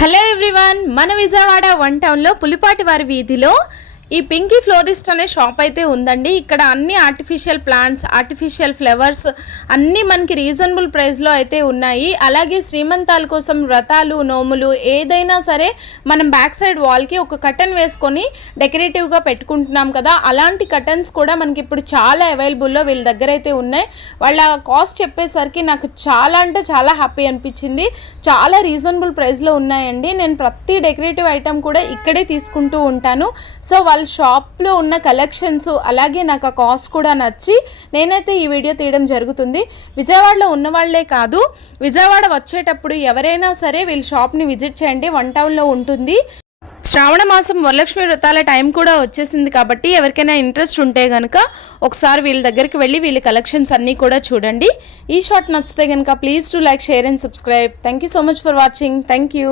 Hello everyone, మన Vijayawada one టౌన్లో పులిపాటి వారి వీధిలో ఈ పింకీ ఫ్లోరిస్ట్ అనే షాప్ అయితే ఉందండి. ఇక్కడ అన్ని ఆర్టిఫిషియల్ ప్లాంట్స్, ఆర్టిఫిషియల్ ఫ్లవర్స్ అన్నీ మనకి రీజనబుల్ ప్రైస్లో అయితే ఉన్నాయి. అలాగే శ్రీమంతాల కోసం వ్రతాలు, నోములు ఏదైనా సరే మనం బ్యాక్ సైడ్ వాల్కి ఒక కర్టన్ వేసుకొని డెకరేటివ్గా పెట్టుకుంటున్నాం కదా, అలాంటి కర్టన్స్ కూడా మనకి ఇప్పుడు చాలా అవైలబుల్లో వీళ్ళ దగ్గర అయితే ఉన్నాయి. వాళ్ళ కాస్ట్ చెప్పేసరికి నాకు చాలా అంటే చాలా హ్యాపీ అనిపించింది. చాలా రీజనబుల్ ప్రైస్లో ఉన్నాయండి. నేను ప్రతి డెకరేటివ్ ఐటమ్ కూడా ఇక్కడే తీసుకుంటూ ఉంటాను. సో వాళ్ళ షాప్లో ఉన్న కలెక్షన్స్ అలాగే నాకు ఆ కాస్ట్ కూడా నచ్చి నేనైతే ఈ వీడియో తీయడం జరుగుతుంది. విజయవాడలో ఉన్న వాళ్ళే కాదు, విజయవాడ వచ్చేటప్పుడు ఎవరైనా సరే వీళ్ళ షాప్ని విజిట్ చేయండి. వన్ టౌన్లో ఉంటుంది. శ్రావణ మాసం వరలక్ష్మి వ్రతాల టైం కూడా వచ్చేసింది కాబట్టి ఎవరికైనా ఇంట్రెస్ట్ ఉంటే కనుక ఒకసారి వీళ్ళ దగ్గరికి వెళ్ళి వీళ్ళ కలెక్షన్స్ అన్నీ కూడా చూడండి. ఈ షార్ట్ నచ్చితే కనుక please to like, share and subscribe. Thank you so much for watching. Thank you.